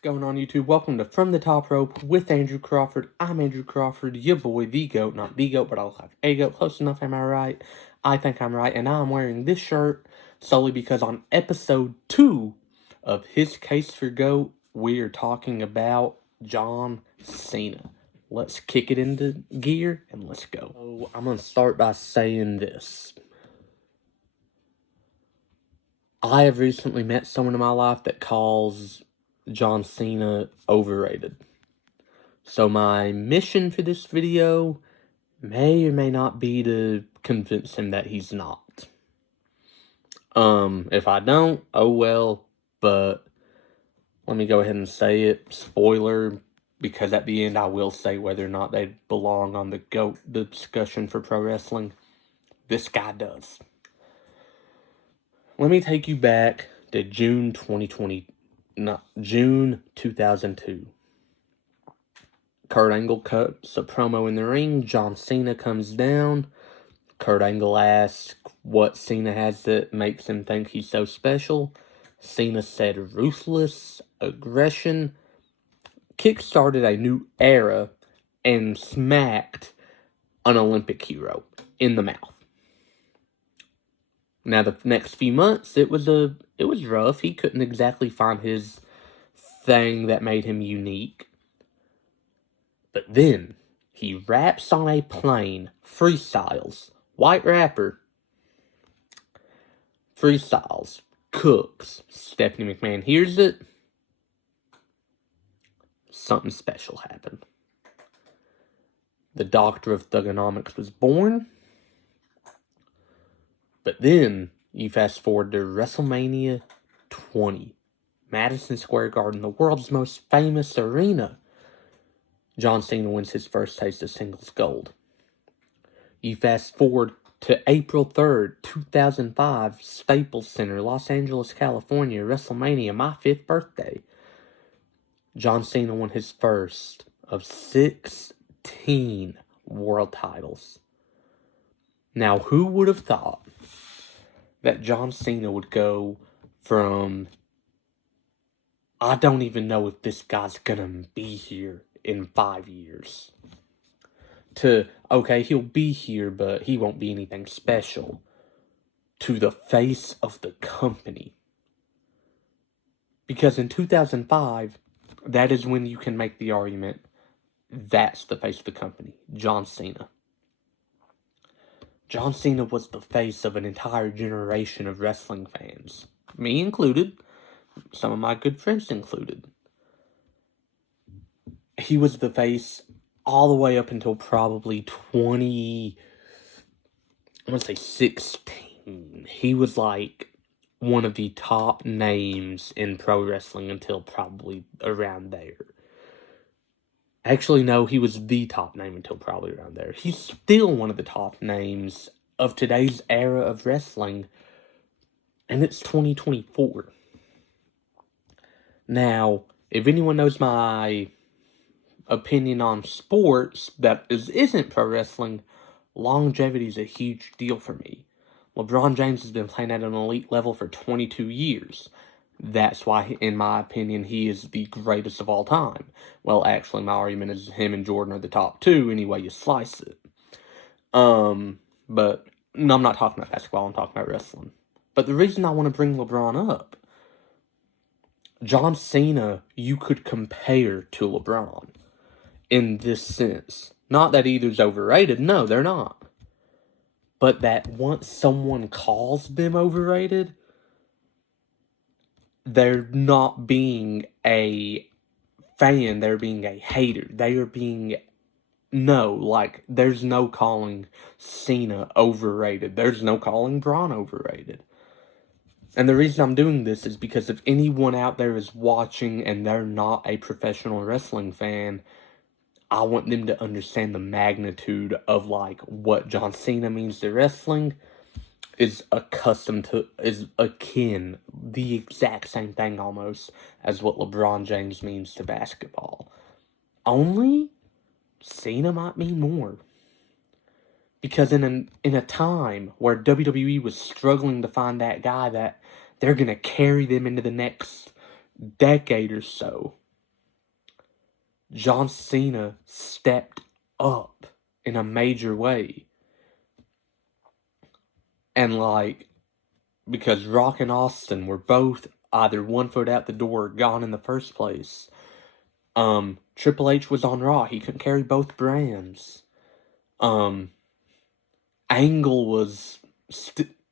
going on, YouTube? Welcome to From the Top Rope with Andrew Crawford. I'm Andrew Crawford, your boy, the GOAT. Not the GOAT, but I'll have a GOAT. Close enough, am I right? I think I'm right, and I'm wearing this shirt solely because on episode 2 of His Case for GOAT, we are talking about John Cena. Let's kick it into gear, and let's go. So, I'm going to start by saying this. I have recently met someone in my life that calls John Cena overrated. So my mission for this video may or may not be to convince him that he's not. If I don't, oh well, but let me go ahead and say it. Spoiler, because at the end I will say whether or not they belong on the GOAT discussion for pro wrestling. This guy does. Let me take you back to June 2002. Kurt Angle cuts a promo in the ring. John Cena comes down. Kurt Angle asks what Cena has that makes him think he's so special. Cena said ruthless aggression, kickstarted a new era, and smacked an Olympic hero in the mouth. Now, the next few months, it was rough. He couldn't exactly find his thing that made him unique. But then, he raps on a plane, freestyles, white rapper, freestyles, cooks. Stephanie McMahon hears it. Something special happened. The Doctor of Thugonomics was born. But then, you fast forward to WrestleMania 20. Madison Square Garden, the world's most famous arena. John Cena wins his first taste of singles gold. You fast forward to April 3rd, 2005, Staples Center, Los Angeles, California, WrestleMania, my 5th birthday. John Cena won his first of 16 world titles. Now, who would have thought that John Cena would go from, I don't even know if this guy's gonna be here in 5 years, to, okay, he'll be here, but he won't be anything special, to the face of the company. Because in 2005, that is when you can make the argument, that's the face of the company, John Cena. John Cena was the face of an entire generation of wrestling fans. Me included. Some of my good friends included. He was the face all the way up until probably 16. He was like one of the top names in pro wrestling until probably around there. Actually, no, he was the top name until probably around there. He's still one of the top names of today's era of wrestling, and it's 2024. Now, if anyone knows my opinion on sports that isn't pro wrestling, longevity is a huge deal for me. LeBron James has been playing at an elite level for 22 years. That's why, in my opinion, he is the greatest of all time. Well, actually, my argument is him and Jordan are the top 2, any way you slice it. But, no, I'm not talking about basketball, I'm talking about wrestling. But the reason I want to bring LeBron up, John Cena, you could compare to LeBron in this sense. Not that either's overrated, no, they're not. But that once someone calls them overrated, they're not being a fan, they're being a hater. They are being, there's no calling Cena overrated. There's no calling Braun overrated. And the reason I'm doing this is because if anyone out there is watching and they're not a professional wrestling fan, I want them to understand the magnitude of, what John Cena means to wrestling is akin, the exact same thing almost, as what LeBron James means to basketball. Only, Cena might mean more. Because in a time where WWE was struggling to find that guy that they're going to carry them into the next decade or so, John Cena stepped up in a major way. And, like, because Rock and Austin were both either 1 foot out the door or gone in the first place. Triple H was on Raw. He couldn't carry both brands. Angle was...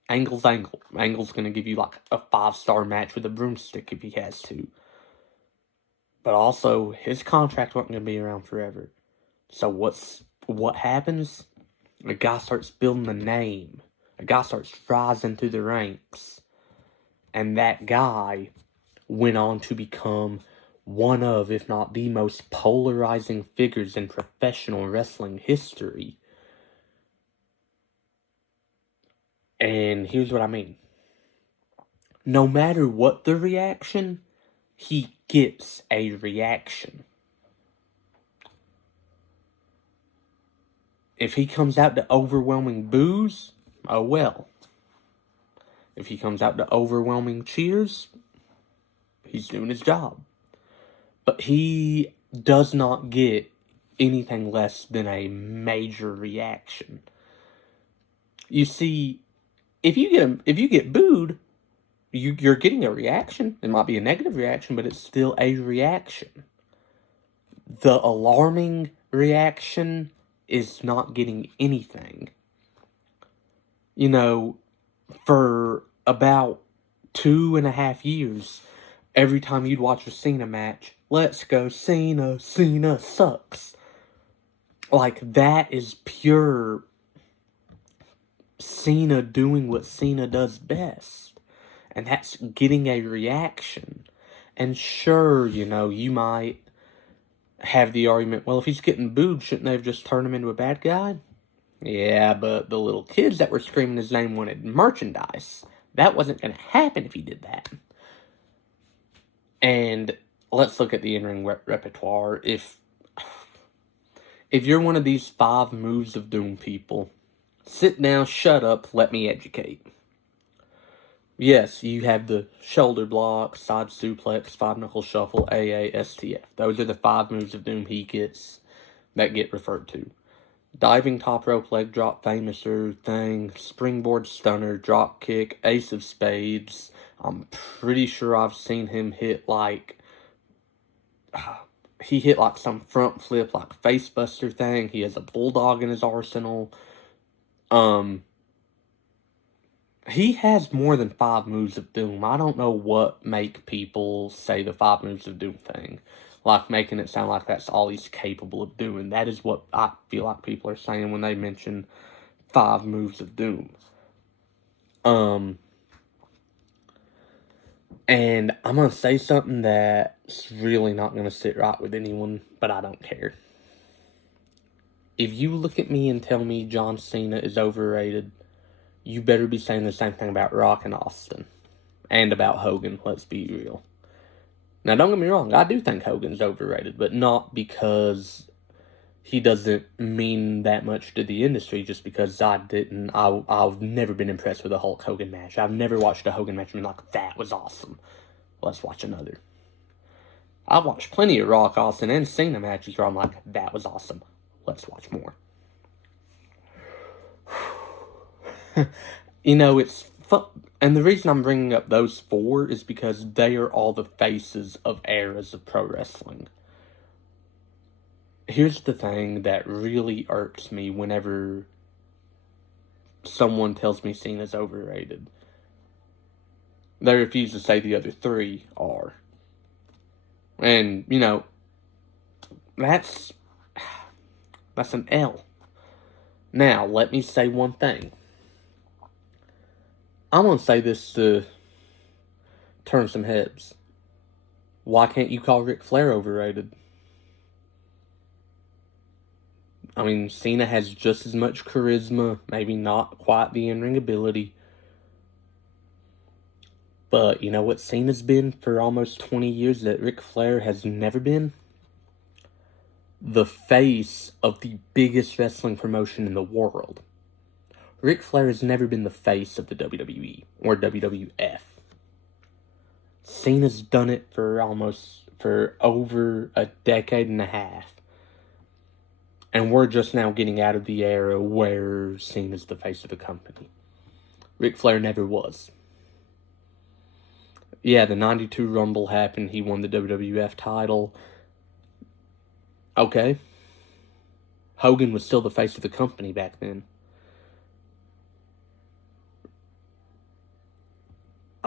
Angle's Angle. Angle's going to give you, like, a 5-star match with a broomstick if he has to. But also, his contract wasn't going to be around forever. So what happens? A guy starts building a name. A guy starts rising through the ranks. And that guy went on to become one of, if not the most polarizing figures in professional wrestling history. And here's what I mean. No matter what the reaction, he gets a reaction. If he comes out to overwhelming boos, oh well. If he comes out to overwhelming cheers, he's doing his job. But he does not get anything less than a major reaction. You see, if you get booed, you're getting a reaction. It might be a negative reaction, but it's still a reaction. The alarming reaction is not getting anything. You know, for about 2.5 years, every time you'd watch a Cena match, let's go Cena, Cena sucks. Like, that is pure Cena doing what Cena does best. And that's getting a reaction. And sure, you know, you might have the argument, well, if he's getting booed, shouldn't they have just turned him into a bad guy? Yeah, but the little kids that were screaming his name wanted merchandise. That wasn't going to happen if he did that. And let's look at the in-ring repertoire. If you're one of these 5 moves of doom people, sit down, shut up, let me educate. Yes, you have the shoulder block, side suplex, 5-knuckle shuffle, AA, STF. Those are the 5 moves of doom that get referred to. Diving top rope leg drop, famouser thing, springboard stunner, drop kick, ace of spades. I'm pretty sure I've seen him hit like... he hit like some front flip, like facebuster thing. He has a bulldog in his arsenal. He has more than 5 moves of doom. I don't know what make people say the 5 moves of doom thing. Like, making it sound like that's all he's capable of doing. That is what I feel like people are saying when they mention 5 moves of doom. And I'm going to say something that's really not going to sit right with anyone, but I don't care. If you look at me and tell me John Cena is overrated, you better be saying the same thing about Rock and Austin. And about Hogan, let's be real. Now, don't get me wrong, I do think Hogan's overrated, but not because he doesn't mean that much to the industry, just because I've never been impressed with a Hulk Hogan match. I've never watched a Hogan match and been like, that was awesome. Let's watch another. I've watched plenty of Rock, Austin, and Cena matches where I'm like, that was awesome. Let's watch more. You know, it's fun. And the reason I'm bringing up those 4 is because they are all the faces of eras of pro wrestling. Here's the thing that really irks me whenever someone tells me Cena's overrated. They refuse to say the other 3 are. And, you know, that's an L. Now, let me say one thing. I'm going to say this to turn some heads. Why can't you call Ric Flair overrated? I mean, Cena has just as much charisma, maybe not quite the in-ring ability. But you know what Cena's been for almost 20 years that Ric Flair has never been? The face of the biggest wrestling promotion in the world. Ric Flair has never been the face of the WWE or WWF. Cena's done it for over a decade and a half. And we're just now getting out of the era where Cena's the face of the company. Ric Flair never was. Yeah, the 92 Rumble happened. He won the WWF title. Okay. Hogan was still the face of the company back then.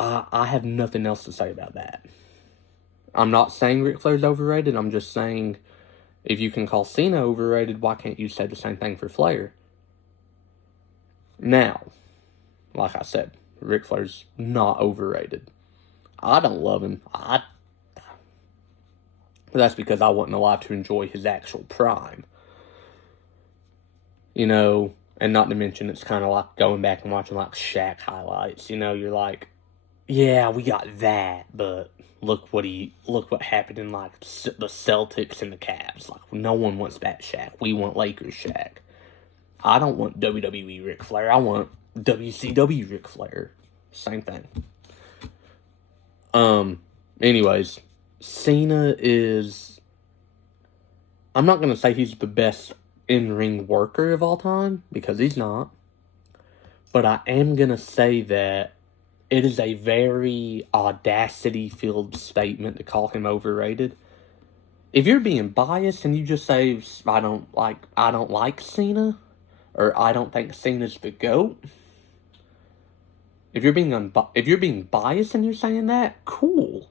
I have nothing else to say about that. I'm not saying Ric Flair's overrated. I'm just saying, if you can call Cena overrated, why can't you say the same thing for Flair? Now, like I said, Ric Flair's not overrated. I don't love him. But that's because I wasn't alive to enjoy his actual prime. You know, and not to mention, it's kind of like going back and watching like Shaq highlights. You know, you're like, yeah, we got that, but look what happened in like the Celtics and the Cavs. Like, no one wants that Shaq. We want Lakers Shaq. I don't want WWE Ric Flair. I want WCW Ric Flair. Same thing. Anyways, Cena is, I'm not going to say he's the best in-ring worker of all time, because he's not. But I am going to say that it is a very audacity-filled statement to call him overrated. If you're being biased and you just say, I don't like Cena, or I don't think Cena's the GOAT, if you're being biased and you're saying that, cool.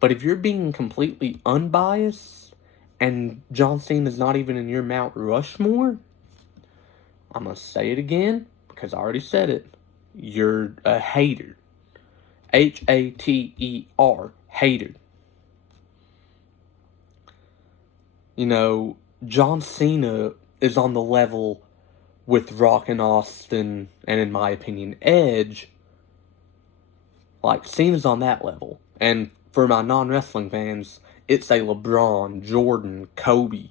But if you're being completely unbiased and John Cena's not even in your Mount Rushmore, I'm going to say it again because I already said it. You're a hater. Hater. Hater. You know, John Cena is on the level with Rock and Austin, and in my opinion, Edge. Like, Cena's on that level. And for my non-wrestling fans, it's a LeBron, Jordan, Kobe.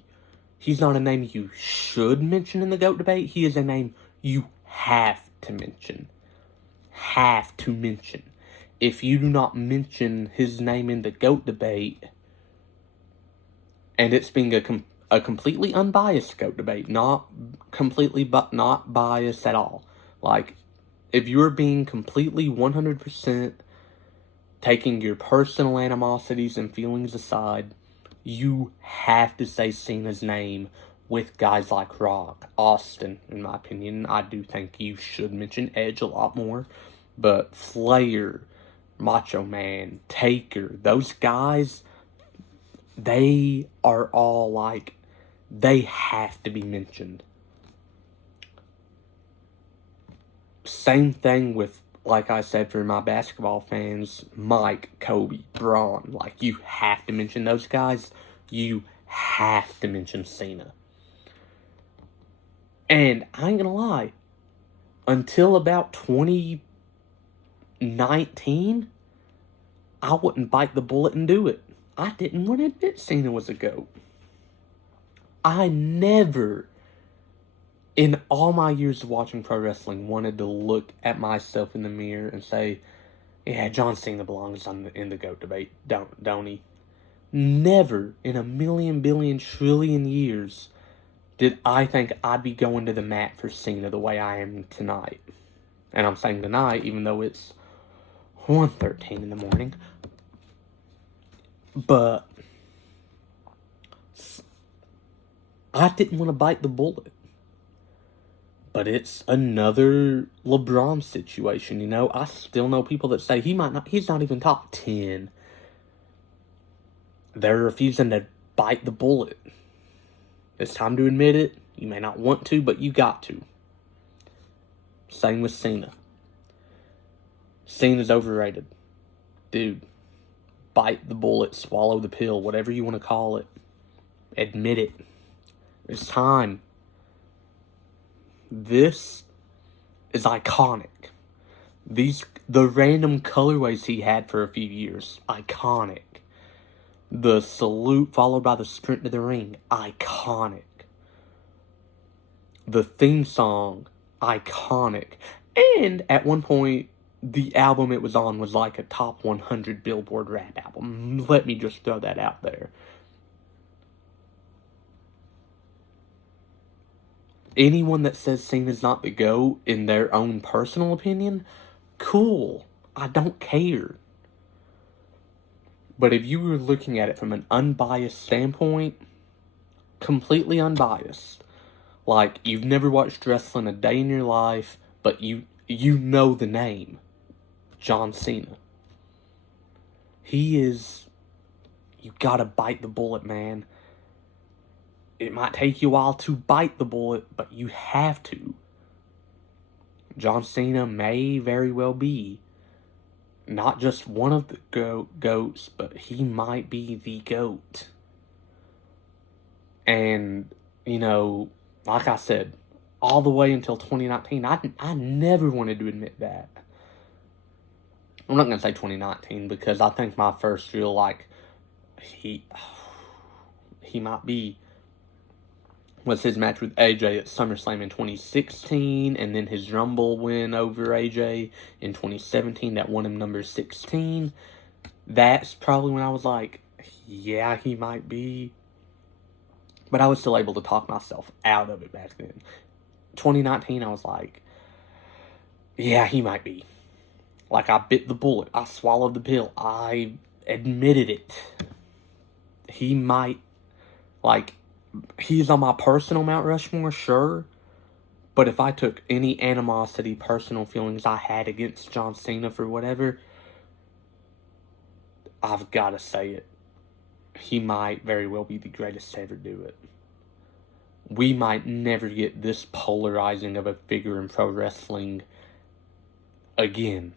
He's not a name you should mention in the GOAT debate. He is a name you have to mention. Have to mention. If you do not mention his name in the GOAT debate, and it's being a completely unbiased GOAT debate, not biased at all. Like, if you're being completely 100% taking your personal animosities and feelings aside, you have to say Cena's name with guys like Rock, Austin, in my opinion. I do think you should mention Edge a lot more, but Flair, Macho Man, Taker, those guys, they are all like, they have to be mentioned. Same thing with, like I said, for my basketball fans, Mike, Kobe, Braun. Like, you have to mention those guys. You have to mention Cena. And I ain't gonna lie, until about 2019, I wouldn't bite the bullet and do it. I didn't want to admit Cena was a GOAT. I never, in all my years of watching pro wrestling, wanted to look at myself in the mirror and say, yeah, John Cena belongs in the GOAT debate, don't he? Never in a million, billion, trillion years did I think I'd be going to the mat for Cena the way I am tonight. And I'm saying tonight, even though it's 1:13 in the morning. But I didn't want to bite the bullet. But it's another LeBron situation, you know? I still know people that say he's not even top 10. They're refusing to bite the bullet. It's time to admit it. You may not want to, but you got to. Same with Cena. Cena's overrated. Dude, bite the bullet, swallow the pill, whatever you want to call it. Admit it. It's time. This is iconic. The random colorways he had for a few years, iconic. The salute followed by the sprint to the ring, iconic. The theme song, iconic. And at one point, the album it was on was like a top 100 Billboard rap album. Let me just throw that out there. Anyone that says Cena's not the GOAT in their own personal opinion, cool. I don't care. But if you were looking at it from an unbiased standpoint, completely unbiased, like you've never watched wrestling a day in your life, but you know the name, John Cena. He is, you gotta bite the bullet, man. It might take you a while to bite the bullet, but you have to. John Cena may very well be not just one of the GOATs, but he might be the GOAT. And, you know, like I said, all the way until 2019, I never wanted to admit that. I'm not going to say 2019 because I think my first real, like, he might be, was his match with AJ at SummerSlam in 2016, and then his Rumble win over AJ in 2017 that won him number 16. That's probably when I was like, yeah, he might be. But I was still able to talk myself out of it back then. 2019, I was like, yeah, he might be. Like, I bit the bullet. I swallowed the pill. I admitted it. He might, like, he's on my personal Mount Rushmore, sure. But if I took any animosity, personal feelings I had against John Cena for whatever, I've got to say it. He might very well be the greatest to ever do it. We might never get this polarizing of a figure in pro wrestling again.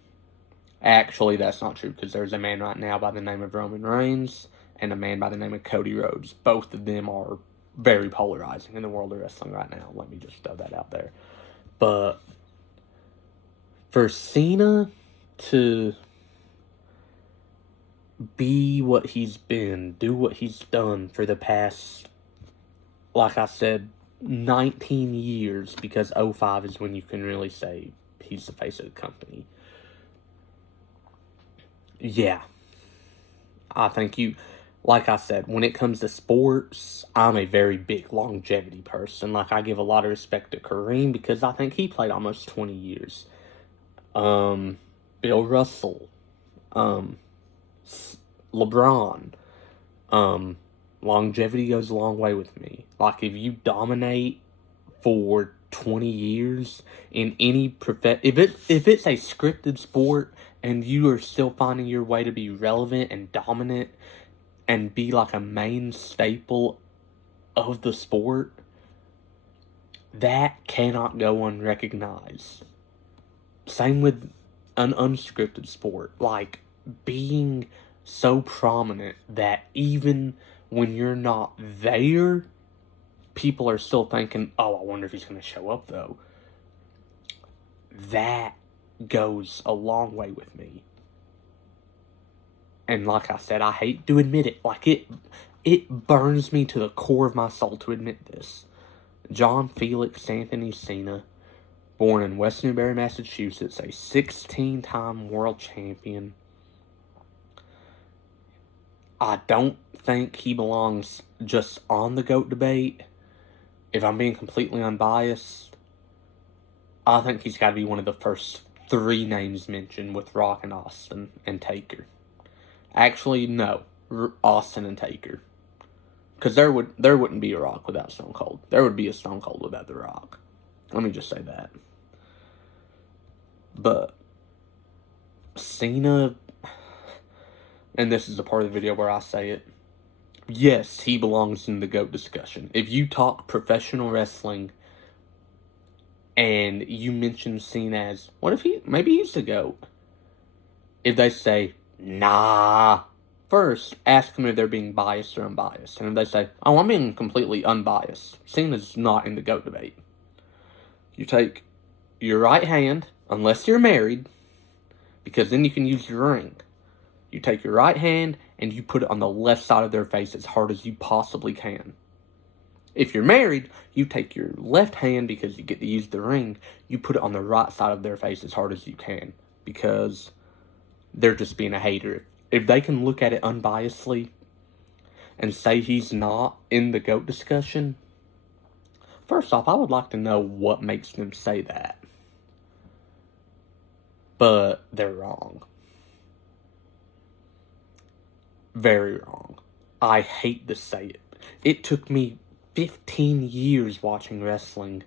Actually, that's not true, because there's a man right now by the name of Roman Reigns and a man by the name of Cody Rhodes. Both of them are very polarizing in the world of wrestling right now. Let me just throw that out there. But for Cena to be what he's been, do what he's done for the past, like I said, 19 years, because 05 is when you can really say he's the face of the company. Yeah. I think like I said, when it comes to sports, I'm a very big longevity person. Like, I give a lot of respect to Kareem because I think he played almost 20 years. Bill Russell. LeBron. Longevity goes a long way with me. Like, if you dominate for 20 years in any if it's a scripted sport and you are still finding your way to be relevant and dominant and be like a main staple of the sport, that cannot go unrecognized. Same with an unscripted sport. Like, being so prominent that even when you're not there, people are still thinking, oh, I wonder if he's going to show up, though. That goes a long way with me. And like I said, I hate to admit it. Like, it burns me to the core of my soul to admit this. John Felix Anthony Cena, born in West Newbury, Massachusetts, a 16-time world champion. I don't think he belongs just on the GOAT debate. If I'm being completely unbiased, I think he's got to be one of the first 3 names mentioned, with Rock and Austin and Taker. Actually, no. Austin and Taker. Because there wouldn't be a Rock without Stone Cold. There would be a Stone Cold without The Rock. Let me just say that. But Cena, and this is a part of the video where I say it, yes, he belongs in the GOAT discussion. If you talk professional wrestling and you mention Cena as, what if maybe he's the GOAT? If they say, nah, first, ask them if they're being biased or unbiased. And if they say, oh, I'm being completely unbiased, Cena's not in the GOAT debate. You take your right hand, unless you're married, because then you can use your ring. You take your right hand and you put it on the left side of their face as hard as you possibly can. If you're married, you take your left hand, because you get to use the ring, you put it on the right side of their face as hard as you can. because they're just being a hater. If they can look at it unbiasedly and say he's not in the GOAT discussion, first off, I would like to know what makes them say that. But they're wrong. Very wrong. I hate to say it. It took me 15 years watching wrestling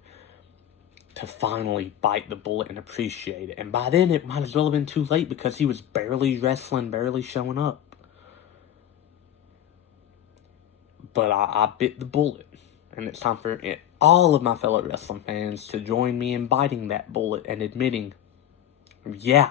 to finally bite the bullet and appreciate it. And by then, it might as well have been too late because he was barely wrestling, barely showing up. But I bit the bullet. And it's time for all of my fellow wrestling fans to join me in biting that bullet and admitting, yeah,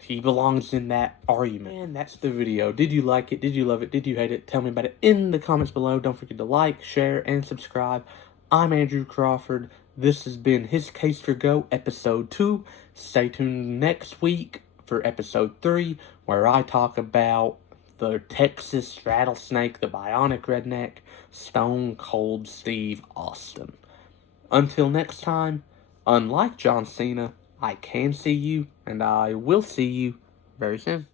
he belongs in that argument. And that's the video. Did you like it? Did you love it? Did you hate it? Tell me about it in the comments below. Don't forget to like, share, and subscribe. I'm Andrew Crawford. This has been His Case for Go, Episode 2. Stay tuned next week for Episode 3, where I talk about the Texas Rattlesnake, the Bionic Redneck, Stone Cold Steve Austin. Until next time, unlike John Cena, I can see you, and I will see you very soon.